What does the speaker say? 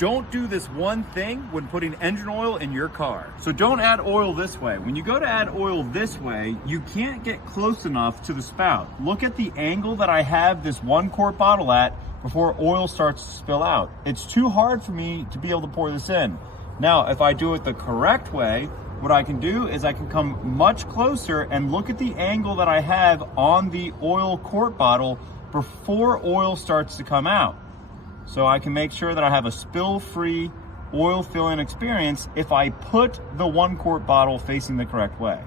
don't do this one thing when putting engine oil in your car. So don't add oil this way. When you go to add oil this way, you can't get close enough to the spout. Look at the angle that I have this 1 quart bottle at before oil starts to spill out. It's too hard for me to be able to pour this in. Now, if I do it the correct way, what I can do is I can come much closer and look at the angle that I have on the oil quart bottle before oil starts to come out. So I can make sure that I have a spill-free oil filling experience if I put the 1 quart bottle facing the correct way.